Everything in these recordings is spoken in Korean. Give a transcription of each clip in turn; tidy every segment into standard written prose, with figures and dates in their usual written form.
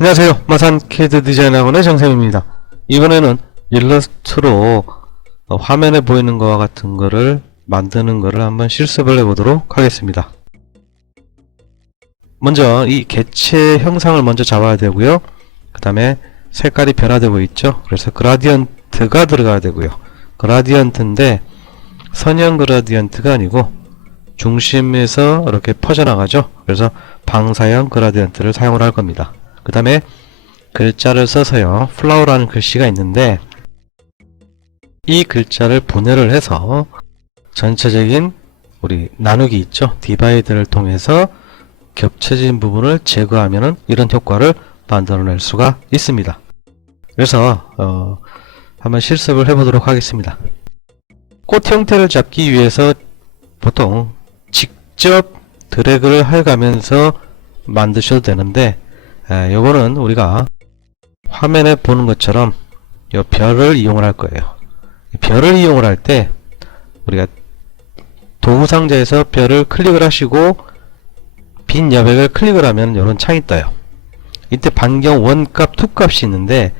안녕하세요. 마산 CAD 디자인학원의 정쌤입니다. 이번에는 일러스트로 화면에 보이는 것과 같은 거를 만드는 거를 한번 실습을 해보도록 하겠습니다. 먼저 이 개체 형상을 먼저 잡아야 되고요. 그 다음에 색깔이 변화되고 있죠. 그래서 그라디언트가 들어가야 되고요. 그라디언트인데 선형 그라디언트가 아니고 중심에서 이렇게 퍼져나가죠. 그래서 방사형 그라디언트를 사용을 할 겁니다. 그 다음에 글자를 써서요, 플라워라는 글씨가 있는데 이 글자를 분해를 해서 전체적인 우리 나누기 있죠, 디바이드를 통해서 겹쳐진 부분을 제거하면은 이런 효과를 만들어낼 수가 있습니다. 그래서 한번 실습을 해보도록 하겠습니다. 꽃 형태를 잡기 위해서 보통 직접 드래그를 해가면서 만드셔도 되는데, 요거는 우리가 화면에 보는 것처럼 요 별을 이용을 할 거예요. 별을 이용을 할 때 우리가 도구 상자에서 별을 클릭을 하시고 빈 여백을 클릭을 하면 이런 창이 떠요. 이때 반경 1값, 2값이 있는데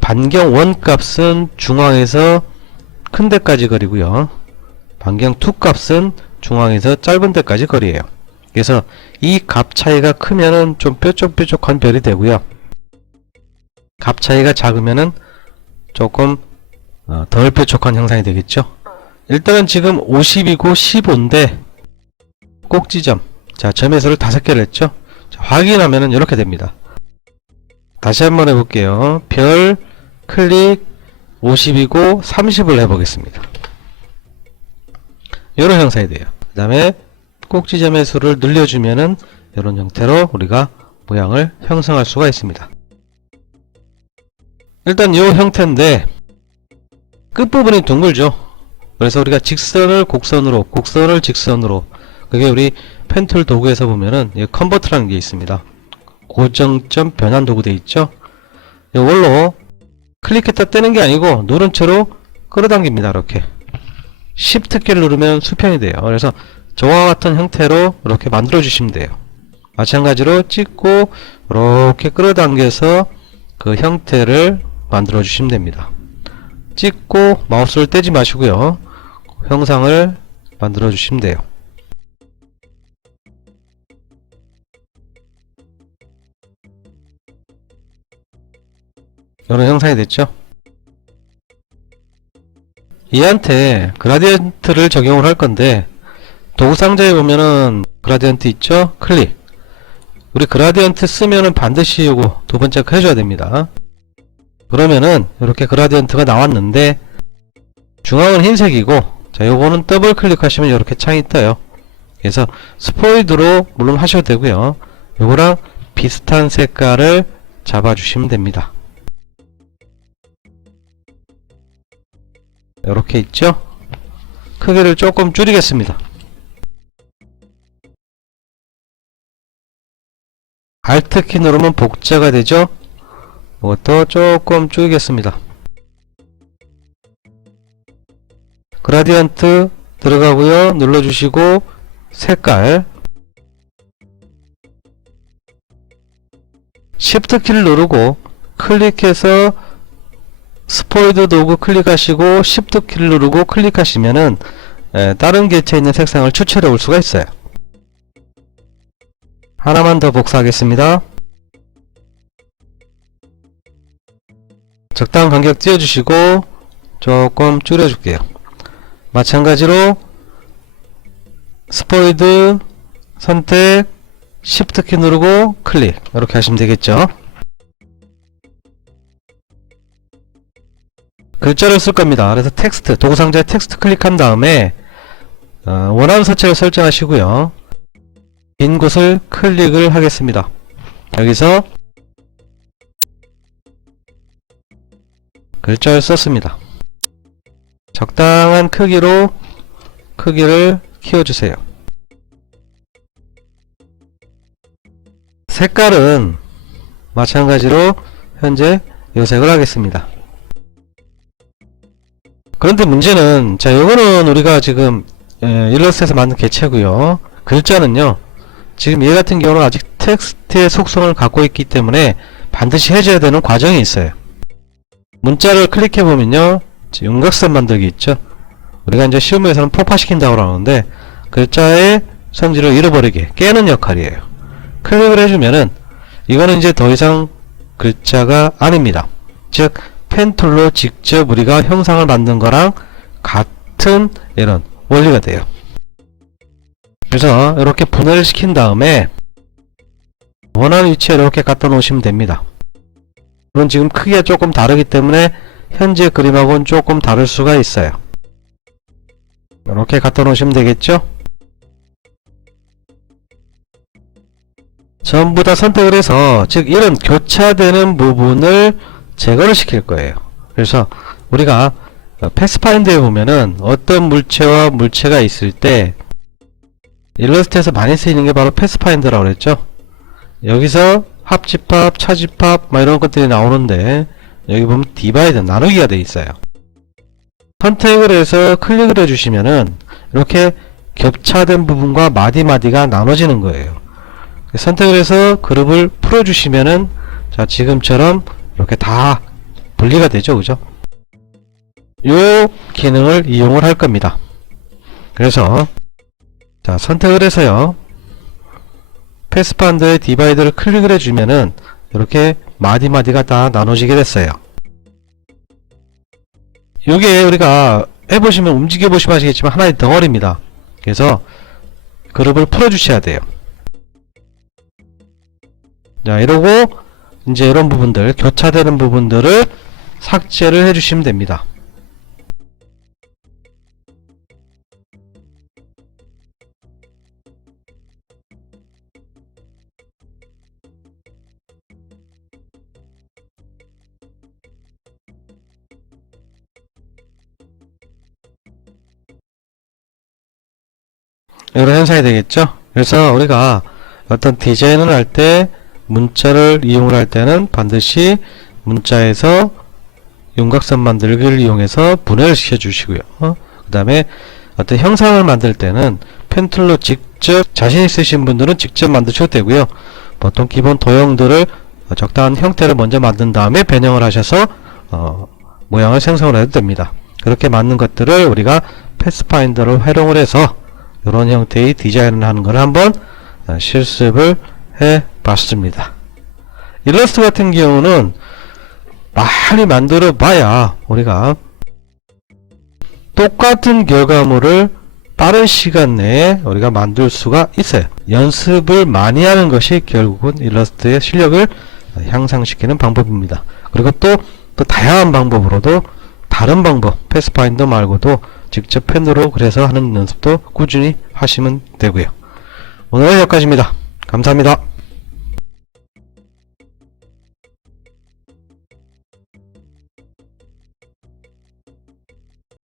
반경 1값은 중앙에서 큰 데까지 거리고요, 반경 2값은 중앙에서 짧은 데까지 거리예요. 그래서 이 값 차이가 크면은 좀 뾰족뾰족한 별이 되고요, 값 차이가 작으면은 조금 덜 뾰족한 형상이 되겠죠. 일단은 지금 50이고 15인데 꼭지점, 자, 점에서를 5개를 했죠. 자, 확인하면은 이렇게 됩니다. 다시 한번 해볼게요. 별 클릭 50이고 30을 해보겠습니다. 이런 형상이 돼요. 그 다음에 꼭지점의 수를 늘려주면은 이런 형태로 우리가 모양을 형성할 수가 있습니다. 일단 이 형태인데 끝부분이 둥글죠. 그래서 우리가 직선을 곡선으로, 곡선을 직선으로, 그게 우리 펜툴 도구에서 보면은 컨버터라는 게 있습니다. 고정점 변환 도구 돼 있죠. 이걸로 클릭했다 떼는 게 아니고 누른 채로 끌어당깁니다. 이렇게 Shift 키를 누르면 수평이 돼요. 그래서 저와 같은 형태로 이렇게 만들어 주시면 돼요. 마찬가지로 찍고 이렇게 끌어당겨서 그 형태를 만들어 주시면 됩니다. 찍고 마우스를 떼지 마시고요, 형상을 만들어 주시면 돼요. 이런 형상이 됐죠. 얘한테 그라디언트를 적용을 할 건데, 도구 상자에 보면은 그라디언트 있죠? 클릭. 우리 그라디언트 쓰면은 반드시 요거 두 번째 거 해줘야 됩니다. 그러면은 이렇게 그라디언트가 나왔는데 중앙은 흰색이고, 자, 요거는 더블 클릭하시면 이렇게 창이 떠요. 그래서 스포이드로 물론 하셔도 되고요, 요거랑 비슷한 색깔을 잡아주시면 됩니다. 이렇게 있죠? 크기를 조금 줄이겠습니다. Alt키 누르면 복제가 되죠? 이것도 조금 줄이겠습니다. 그라디언트 들어가고요, 눌러주시고 색깔, Shift 키를 누르고 클릭해서 스포이드 도구 클릭하시고 Shift 키를 누르고 클릭하시면은 다른 개체에 있는 색상을 추출해 올 수가 있어요. 하나만 더 복사하겠습니다. 적당한 간격 띄워주시고 조금 줄여줄게요. 마찬가지로 스포이드 선택, Shift 키 누르고 클릭, 이렇게 하시면 되겠죠. 글자를 쓸 겁니다. 그래서 텍스트, 도구 상자에 텍스트 클릭한 다음에 원하는 서체를 설정하시고요, 빈 곳을 클릭을 하겠습니다. 여기서 글자를 썼습니다. 적당한 크기로 크기를 키워주세요. 색깔은 마찬가지로 현재 요색을 하겠습니다. 그런데 문제는, 자, 요거는 우리가 지금 일러스트에서 만든 개체고요, 글자는요 지금 얘 같은 경우는 아직 텍스트의 속성을 갖고 있기 때문에 반드시 해줘야 되는 과정이 있어요. 문자를 클릭해 보면요, 윤곽선 만들기 있죠. 우리가 이제 시험에서는 폭파시킨다고 하는데 글자의 성질을 잃어버리게 깨는 역할이에요. 클릭을 해주면은 이거는 이제 더 이상 글자가 아닙니다. 즉 펜툴로 직접 우리가 형상을 만든 거랑 같은 이런 원리가 돼요. 그래서 이렇게 분해를 시킨 다음에 원하는 위치에 이렇게 갖다 놓으시면 됩니다. 물론 지금 크기가 조금 다르기 때문에 현재 그림하고는 조금 다를 수가 있어요. 이렇게 갖다 놓으시면 되겠죠? 전부 다 선택을 해서, 즉 이런 교차되는 부분을 제거를 시킬 거예요. 그래서 우리가 패스파인더에 보면은 어떤 물체와 물체가 있을 때 일러스트에서 많이 쓰이는 게 바로 패스파인더라고 그랬죠. 여기서 합집합, 차집합 막 이런 것들이 나오는데 여기 보면 디바이드, 나누기가 돼 있어요. 선택을 해서 클릭을 해주시면은 이렇게 겹차된 부분과 마디마디가 나눠지는 거예요. 선택을 해서 그룹을 풀어주시면은 자, 지금처럼 이렇게 다 분리가 되죠, 그죠? 요 기능을 이용을 할 겁니다. 그래서 자, 선택을 해서요, 패스파인더의 디바이드를 클릭을 해주면은 이렇게 마디마디가 다 나눠지게 됐어요. 요게 우리가 해보시면, 움직여보시면 아시겠지만 하나의 덩어리입니다. 그래서 그룹을 풀어주셔야 돼요. 자, 이러고 이제 이런 부분들, 교차되는 부분들을 삭제를 해주시면 됩니다. 이런 현상이 되겠죠. 그래서 우리가 어떤 디자인을 할 때, 문자를 이용을 할 때는 반드시 문자에서 윤곽선 만들기를 이용해서 분해를 시켜 주시고요. 그 다음에 어떤 형상을 만들 때는 펜툴로 직접, 자신 있으신 분들은 직접 만드셔도 되고요. 보통 기본 도형들을 적당한 형태를 먼저 만든 다음에 변형을 하셔서 모양을 생성을 해도 됩니다. 그렇게 만든 것들을 우리가 패스파인더를 활용을 해서 이런 형태의 디자인을 하는 걸 한번 실습을 해 봤습니다. 일러스트 같은 경우는 많이 만들어 봐야 우리가 똑같은 결과물을 빠른 시간 내에 우리가 만들 수가 있어요. 연습을 많이 하는 것이 결국은 일러스트의 실력을 향상시키는 방법입니다. 그리고 또 다양한 방법으로도, 다른 방법, 패스파인더 말고도 직접 펜으로 그래서 하는 연습도 꾸준히 하시면 되고요. 오늘은 여기까지입니다. 감사합니다.